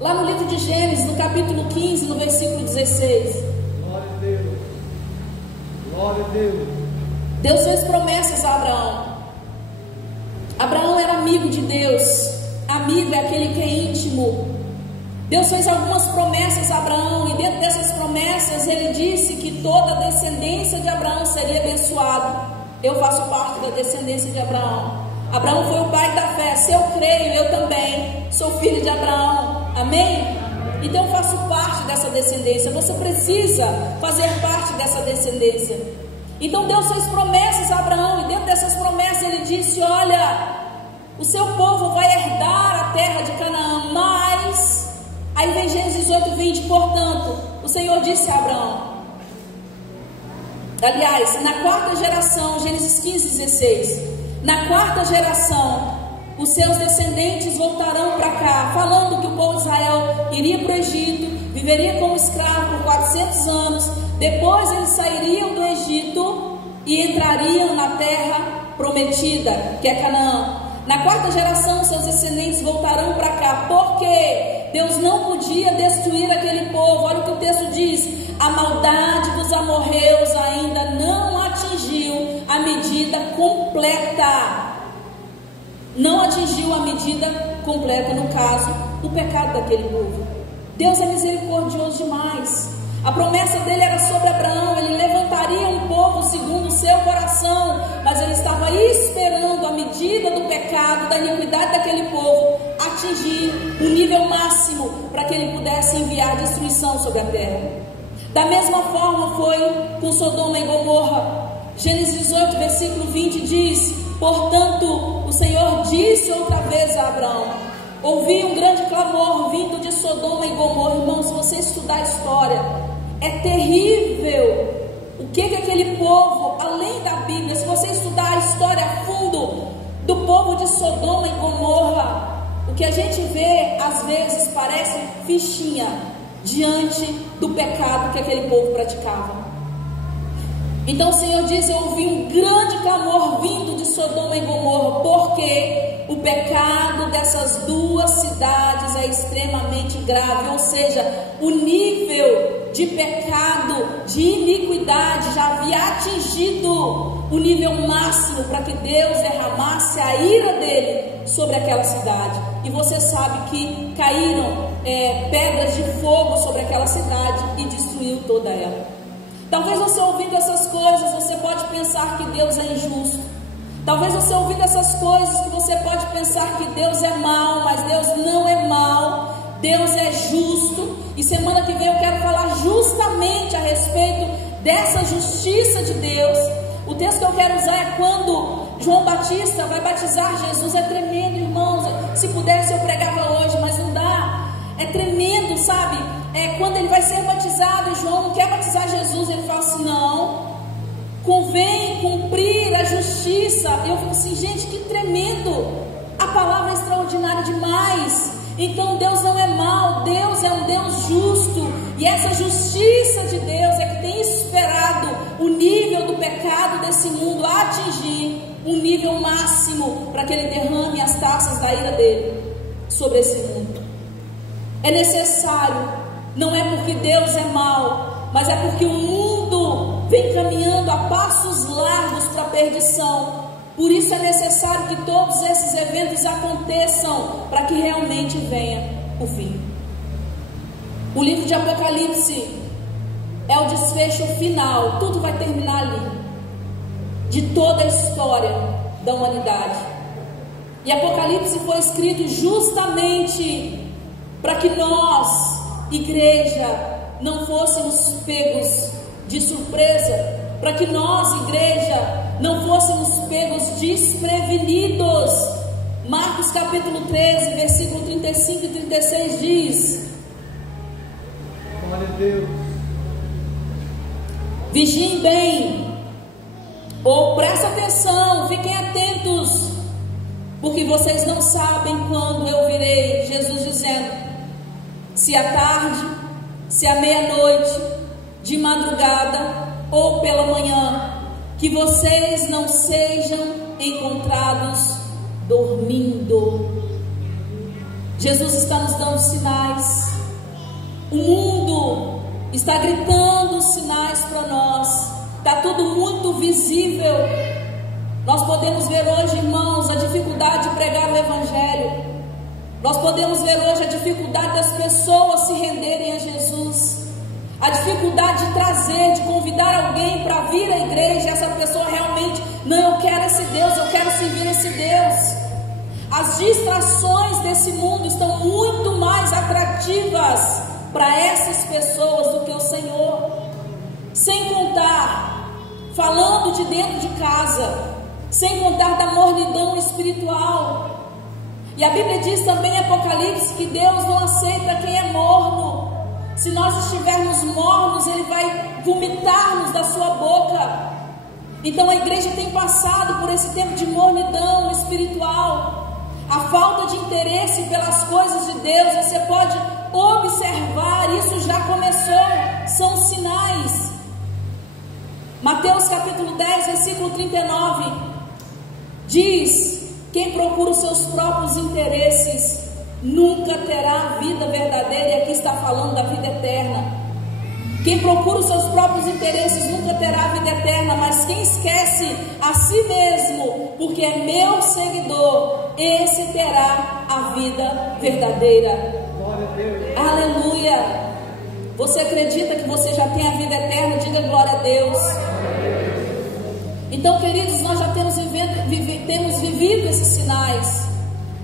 lá no livro de Gênesis, no capítulo 15, no versículo 16. Glória a Deus. Glória a Deus. Deus fez promessas a Abraão. Abraão era amigo de Deus. Amigo é aquele que é íntimo. Deus fez algumas promessas a Abraão, e dentro dessas promessas Ele disse que toda a descendência de Abraão seria abençoada. Eu faço parte da descendência de Abraão. Abraão foi o pai da fé. Se eu creio, eu também sou filho de Abraão. Amém? Então eu faço parte dessa descendência. Você precisa fazer parte dessa descendência. Então Deus fez promessas a Abraão, e dentro dessas promessas Ele disse: olha, o seu povo vai herdar a terra de Canaã. Mas, aí vem Gênesis 18:20, portanto, o Senhor disse a Abraão, aliás, na 4ª geração, Gênesis 15:16, na 4ª geração, os seus descendentes voltarão para cá, falando que o povo de Israel iria para o Egito, viveria como escravo por 400 anos, depois eles sairiam do Egito e entrariam na terra prometida, que é Canaã. Na 4ª geração, seus descendentes voltarão para cá, porque Deus não podia destruir aquele povo. Olha o que o texto diz: a maldade dos amorreus ainda não atingiu a medida completa. Não atingiu a medida completa, no caso, o pecado daquele povo. Deus é misericordioso demais. A promessa dele era sobre Abraão, ele levantaria um povo segundo o seu coração, mas ele estava esperando a medida do pecado, da iniquidade daquele povo atingir o nível máximo para que ele pudesse enviar destruição sobre a terra. Da mesma forma foi com Sodoma e Gomorra. Gênesis 18, versículo 20 diz: portanto, o Senhor disse outra vez a Abraão: ouvi um grande clamor vindo de Sodoma e Gomorra. Irmão, se você estudar a história, é terrível o que aquele povo, além da Bíblia, se você estudar a história a fundo do povo de Sodoma e Gomorra, o que a gente vê às vezes parece fichinha diante do pecado que aquele povo praticava. Então o Senhor diz: eu ouvi um grande clamor vindo de Sodoma e Gomorra, porque o pecado dessas duas cidades é extremamente grave. Ou seja, o nível de pecado, de iniquidade já havia atingido o nível máximo para que Deus derramasse a ira dele sobre aquela cidade. E você sabe que caíram pedras de fogo sobre aquela cidade e destruiu toda ela. Talvez você ouvindo essas coisas, você pode pensar que Deus é injusto. Talvez você ouvindo essas coisas, que você pode pensar que Deus é mau, mas Deus não é mau. Deus é justo. E semana que vem eu quero falar justamente a respeito dessa justiça de Deus. O texto que eu quero usar é quando João Batista vai batizar Jesus. É tremendo, irmãos. Se pudesse eu pregava hoje, mas não dá. É tremendo, sabe? Quando ele vai ser batizado, e João não quer batizar Jesus, ele fala assim: não, convém cumprir a justiça. Eu fico assim, gente, que tremendo. A palavra é extraordinária demais. Então Deus não é mau, Deus é um Deus justo. E essa justiça de Deus é que tem esperado o nível do pecado desse mundo atingir um nível máximo, para que ele derrame as taças da ira dele sobre esse mundo. É necessário, não é porque Deus é mau, mas é porque o mundo vem caminhando a passos largos para a perdição. Por isso é necessário que todos esses eventos aconteçam, para que realmente venha o fim. O livro de Apocalipse, é o desfecho final, tudo vai terminar ali, de toda a história da humanidade. E Apocalipse foi escrito justamente para que nós, igreja, não fôssemos pegos de surpresa, para que nós, igreja, não fôssemos pegos desprevenidos. Marcos capítulo 13, versículo 35 e 36 diz: Glória a Deus. Vigiem bem, ou prestem atenção, fiquem atentos, porque vocês não sabem quando eu virei. Jesus dizendo: se à tarde, se à meia-noite, de madrugada ou pela manhã, que vocês não sejam encontrados dormindo. Jesus está nos dando sinais. O mundo está gritando sinais para nós. Está tudo muito visível. Nós podemos ver hoje, irmãos, a dificuldade de pregar o Evangelho. Nós podemos ver hoje a dificuldade das pessoas se renderem a Jesus, a dificuldade de trazer, de convidar alguém para vir à igreja. Essa pessoa realmente, não, eu quero esse Deus, eu quero servir esse Deus. As distrações desse mundo estão muito mais atrativas para essas pessoas do que o Senhor. Sem contar, falando de dentro de casa, sem contar da mornidão espiritual. E a Bíblia diz também em Apocalipse que Deus não aceita quem é morno. Se nós estivermos mornos, Ele vai vomitar-nos da sua boca. Então a igreja tem passado por esse tempo de mornidão espiritual. A falta de interesse pelas coisas de Deus, você pode observar, isso já começou, são sinais. Mateus capítulo 10, versículo 39, diz: quem procura os seus próprios interesses nunca terá vida verdadeira. E aqui está falando da vida eterna. Quem procura os seus próprios interesses nunca terá a vida eterna, mas quem esquece a si mesmo, porque é meu seguidor, esse terá a vida verdadeira. Glória a Deus. Aleluia! Você acredita que você já tem a vida eterna? Diga glória a Deus. Então, queridos, nós já temos vivido esses sinais.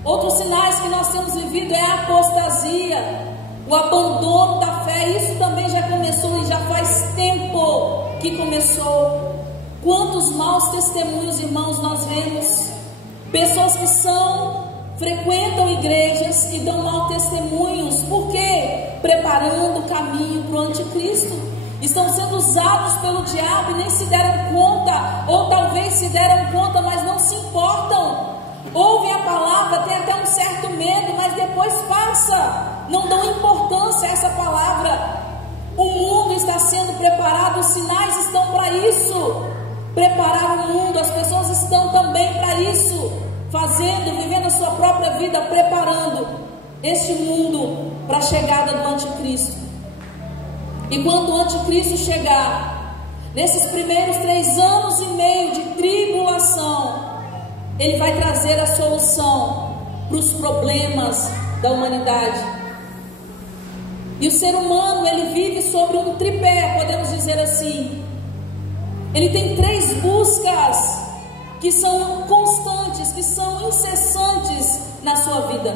Outros sinais que nós temos vivido é a apostasia, o abandono da fé. Isso também já começou e já faz tempo que começou. Quantos maus testemunhos, irmãos, nós vemos? Pessoas que frequentam igrejas e dão maus testemunhos. Por quê? Preparando o caminho para o anticristo. Estão sendo usados pelo diabo e nem se deram conta, ou talvez se deram conta, mas não se importam. Ouvem a palavra, tem até um certo medo, mas depois passa, não dão importância a essa palavra. O mundo está sendo preparado, os sinais estão para isso, preparar o mundo. As pessoas estão também para isso, vivendo a sua própria vida, preparando este mundo para a chegada do anticristo. E quando o anticristo chegar, nesses primeiros 3 anos e meio de tribulação, ele vai trazer a solução para os problemas da humanidade. E o ser humano, ele vive sobre um tripé, podemos dizer assim. Ele tem 3 buscas que são constantes, que são incessantes na sua vida.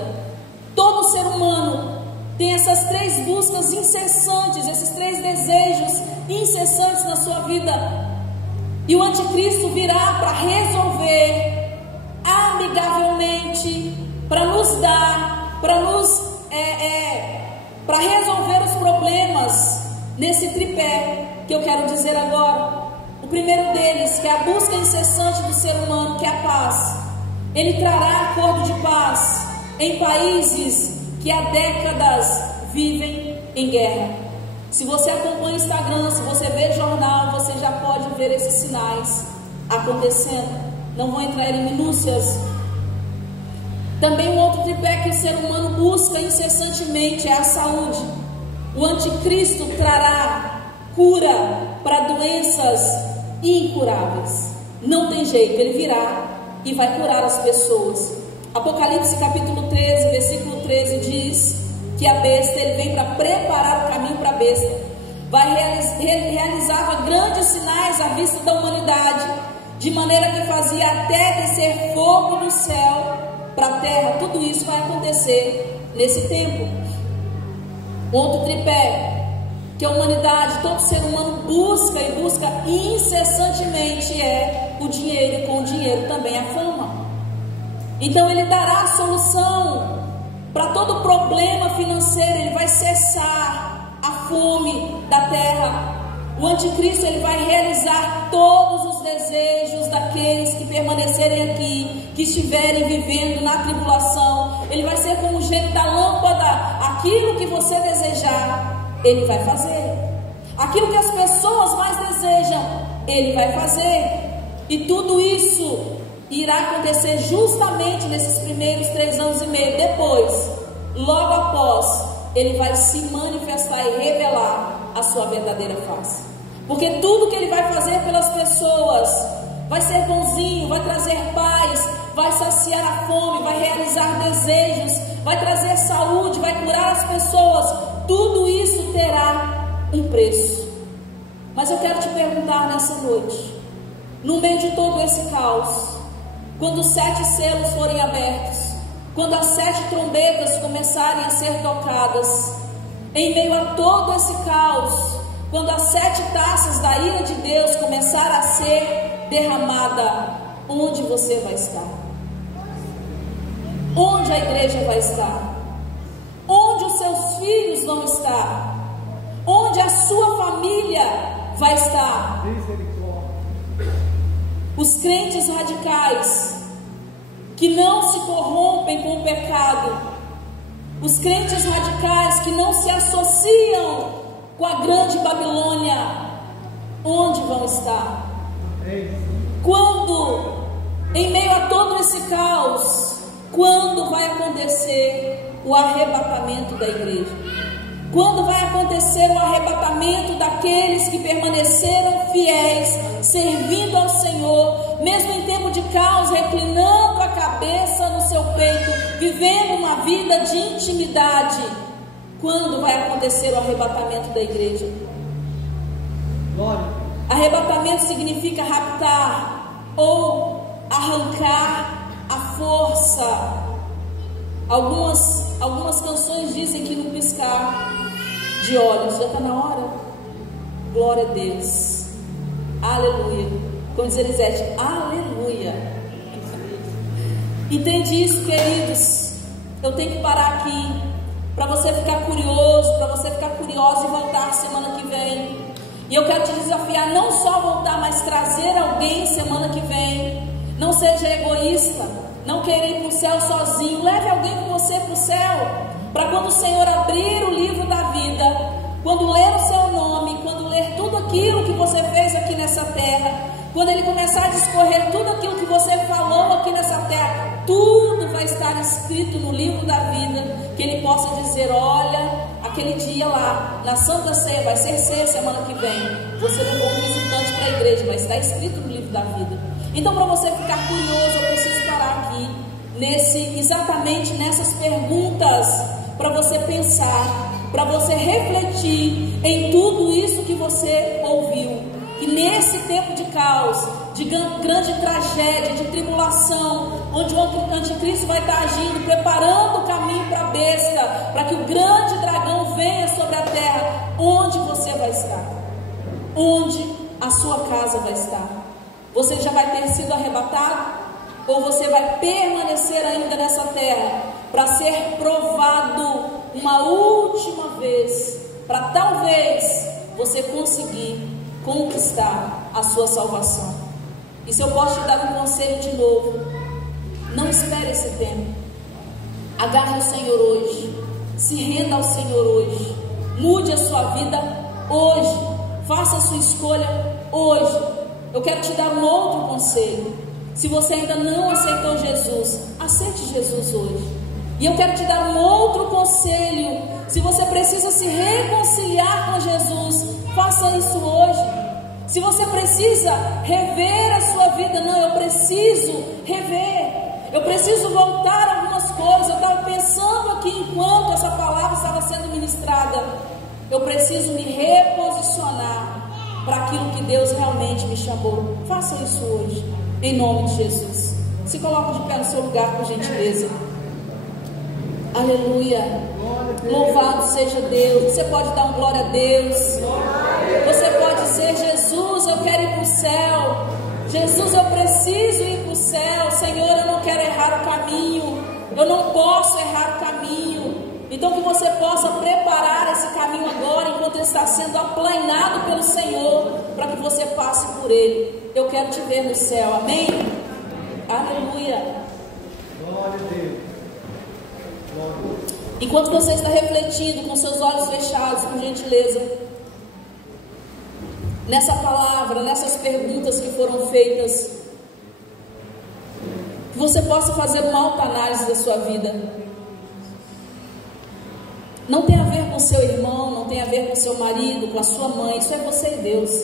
Todo ser humano tem essas 3 buscas incessantes, esses 3 desejos incessantes na sua vida. E o anticristo virá para resolver amigavelmente, para nos dar, para resolver os problemas nesse tripé que eu quero dizer agora. O primeiro deles, que é a busca incessante do ser humano, que é a paz. Ele trará acordo de paz em países que há décadas vivem em guerra. Se você acompanha o Instagram, se você vê jornal, você já pode ver esses sinais acontecendo. Não vou entrar em minúcias. Também um outro tripé que o ser humano busca incessantemente é a saúde. O anticristo trará cura para doenças incuráveis. Não tem jeito, ele virá e vai curar as pessoas. Apocalipse capítulo 13, versículo 13 diz que a besta, ele vem para preparar o caminho para a besta. realizava grandes sinais à vista da humanidade, de maneira que fazia até descer fogo do céu para a terra. Tudo isso vai acontecer nesse tempo. Outro tripé que a humanidade, todo ser humano busca e busca incessantemente é o dinheiro, e com o dinheiro também a fama. Então ele dará a solução para todo problema financeiro. Ele vai cessar a fome da terra. O anticristo, ele vai realizar todos os desejos daqueles que permanecerem aqui, que estiverem vivendo na tribulação. Ele vai ser como o gênio da lâmpada. Aquilo que você desejar, ele vai fazer. Aquilo que as pessoas mais desejam, ele vai fazer. E tudo isso irá acontecer justamente nesses primeiros 3 anos e meio. Depois, logo após, ele vai se manifestar e revelar a sua verdadeira face. Porque tudo que ele vai fazer pelas pessoas vai ser bonzinho, vai trazer paz, vai saciar a fome, vai realizar desejos, vai trazer saúde, vai curar as pessoas. Tudo isso terá um preço. Mas eu quero te perguntar nessa noite, no meio de todo esse caos, quando os 7 selos forem abertos, quando as 7 trombetas começarem a ser tocadas, em meio a todo esse caos, quando as 7 taças da ira de Deus começarem a ser derramada, onde você vai estar? Onde a igreja vai estar? Onde os seus filhos vão estar? Onde a sua família vai estar? Os crentes radicais, que não se corrompem com o pecado, os crentes radicais que não se associam com a grande Babilônia, onde vão estar? Quando, em meio a todo esse caos, quando vai acontecer o arrebatamento da igreja? Quando vai acontecer o arrebatamento daqueles que permaneceram fiéis, servindo ao Senhor, mesmo em tempo de caos, reclinando a cabeça no seu peito, vivendo uma vida de intimidade? Quando vai acontecer o arrebatamento da igreja? Glória. Arrebatamento significa raptar ou arrancar a força. Algumas canções dizem que no piscar de olhos. Já está na hora? Glória a Deus. Aleluia. Como diz Elisete, aleluia. Entende isso, queridos? Eu tenho que parar aqui para você ficar curioso, para você ficar curiosa e voltar semana que vem. E eu quero te desafiar, não só voltar, mas trazer alguém semana que vem. Não seja egoísta, não querer ir para o céu sozinho. Leve alguém com você para o céu, para quando o Senhor abrir o livro da vida, quando ler o seu nome, quando ler tudo aquilo que você fez aqui nessa terra, quando Ele começar a discorrer tudo aquilo que você falou aqui nessa terra, tudo vai estar escrito no livro da vida, que Ele possa dizer: olha, aquele dia lá, na Santa Ceia, vai ser ceia semana que vem, você levou um visitante para a igreja, mas está escrito no livro da vida. Então, para você ficar curioso, eu preciso parar aqui, exatamente nessas perguntas, para você pensar, para você refletir em tudo isso que você ouviu. Que nesse tempo de caos, de grande tragédia, de tribulação, onde o anticristo vai estar agindo, preparando o caminho para a besta, para que o grande dragão venha sobre a terra, onde você vai estar? Onde a sua casa vai estar? Você já vai ter sido arrebatado? Ou você vai permanecer ainda nessa terra para ser provado uma última vez, para talvez você conseguir conquistar a sua salvação? E se eu posso te dar um conselho de novo, não espere esse tempo. Agarre o Senhor hoje, se renda ao Senhor hoje, mude a sua vida hoje, faça a sua escolha hoje. Eu quero te dar um outro conselho. Se você ainda não aceitou Jesus, aceite Jesus hoje. E eu quero te dar um outro conselho. Se você precisa se reconciliar com Jesus, faça isso hoje. Se você precisa rever a sua vida, não, eu preciso rever, eu preciso voltar a algumas coisas. Eu estava pensando aqui enquanto essa palavra estava sendo ministrada, eu preciso me reposicionar posicionar para aquilo que Deus realmente me chamou. Faça isso hoje, em nome de Jesus. Se coloque de pé no seu lugar, por gentileza. Aleluia. Louvado seja Deus. Você pode dar um glória a Deus. Você pode dizer: Jesus, eu quero ir para o céu. Jesus, eu preciso ir para o céu. Senhor, eu não quero errar o caminho. Eu não posso errar o caminho. Então que você possa preparar esse caminho agora, enquanto ele está sendo aplanado pelo Senhor, para que você passe por ele. Eu quero te ver no céu, amém? Aleluia. Glória a Deus. Glória a Deus. Enquanto você está refletindo com seus olhos fechados, por gentileza, nessa palavra, nessas perguntas que foram feitas, que você possa fazer uma autoanálise da sua vida. Não tem a ver com seu irmão, não tem a ver com seu marido, com a sua mãe. Isso é você e Deus.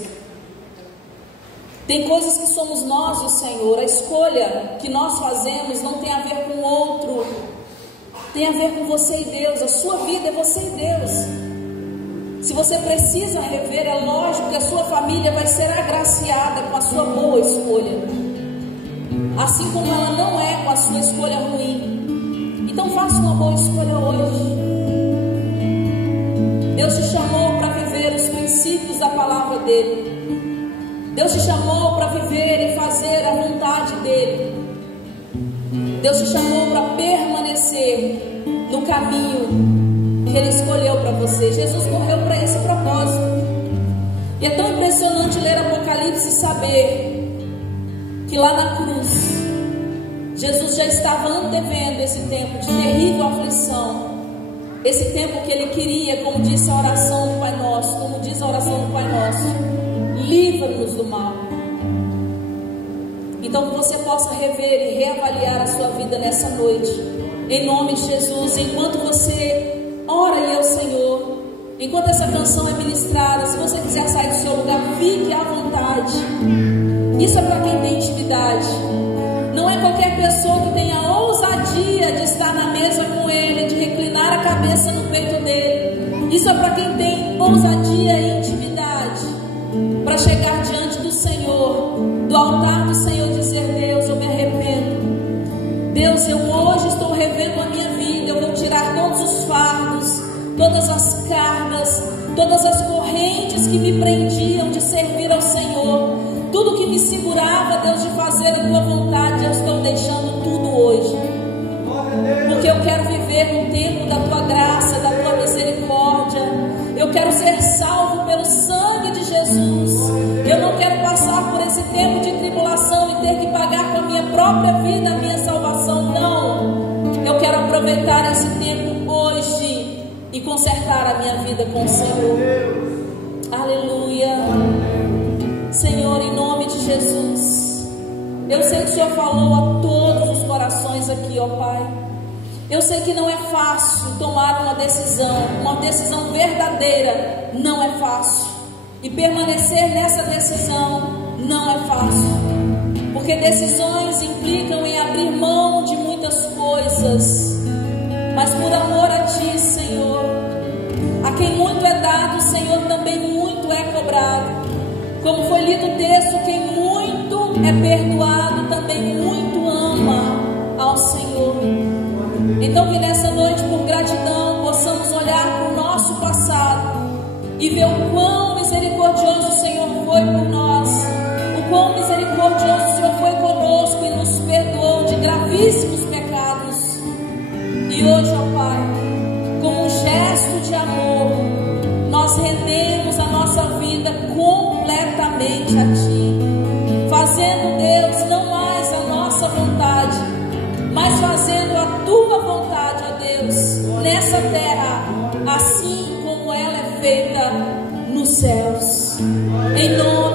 Tem coisas que somos nós e o Senhor. A escolha que nós fazemos não tem a ver com o outro, tem a ver com você e Deus. A sua vida é você e Deus. Se você precisa rever, é lógico que a sua família vai ser agraciada com a sua boa escolha, assim como ela não é com a sua escolha ruim. Então faça uma boa escolha hoje. Deus te chamou para viver os princípios da palavra dele. Deus te chamou para viver e fazer a vontade dele. Deus te chamou para permanecer no caminho que ele escolheu para você. Jesus morreu para esse propósito. E é tão impressionante ler Apocalipse e saber que lá na cruz Jesus já estava antevendo esse tempo de terrível aflição. Esse tempo que ele queria, como disse a oração do Pai Nosso, como diz a oração do Pai Nosso: livra-nos do mal. Então que você possa rever e reavaliar a sua vida nessa noite, em nome de Jesus. Enquanto você ora aí ao Senhor, enquanto essa canção é ministrada, se você quiser sair do seu lugar, fique à vontade. Isso é para quem tem intimidade. Não é qualquer pessoa que tenha a ousadia de estar na mesa com ele, de reclinar a cabeça no peito dele. Isso é para quem tem ousadia e intimidade, para chegar diante do Senhor, do altar do Senhor, e dizer: Deus, eu me arrependo. Deus, eu hoje estou revendo a minha vida. Eu vou tirar todos os fardos, todas as cargas, todas as correntes que me prendiam de servir ao Senhor. Tudo que me segurava, Deus, de fazer a tua vontade, eu estou deixando tudo hoje, porque eu quero viver no tempo da tua graça, da tua misericórdia. Eu quero ser salvo pelo sangue de Jesus. Eu não quero passar por esse tempo de tribulação e ter que pagar com a minha própria vida a minha salvação. Não, eu quero aproveitar esse tempo hoje e consertar a minha vida com o Senhor. Aleluia. Senhor, em nome de Jesus, eu sei que o Senhor falou a todos os corações aqui, ó Pai. Eu sei que não é fácil tomar uma decisão verdadeira, não é fácil. E permanecer nessa decisão não é fácil, porque decisões implicam em abrir mão de muitas coisas. Mas por amor a Ti, Senhor, a quem muito é dado, Senhor, também muito é cobrado. Como foi lido o texto, quem muito é perdoado, também muito ama ao Senhor. Então que nessa noite, por gratidão, possamos olhar para o nosso passado e ver o quão misericordioso o Senhor foi por nós, o quão misericordioso o Senhor foi conosco e nos perdoou de gravíssimos pecados. E hoje, ó Pai, como um gesto de amor, nós rendemos a nossa vida completamente a Ti, fazendo, Deus, não mais a nossa vontade, mas fazendo a Tua vontade, ó Deus, nessa terra, assim como ela é feita nos céus. Em nome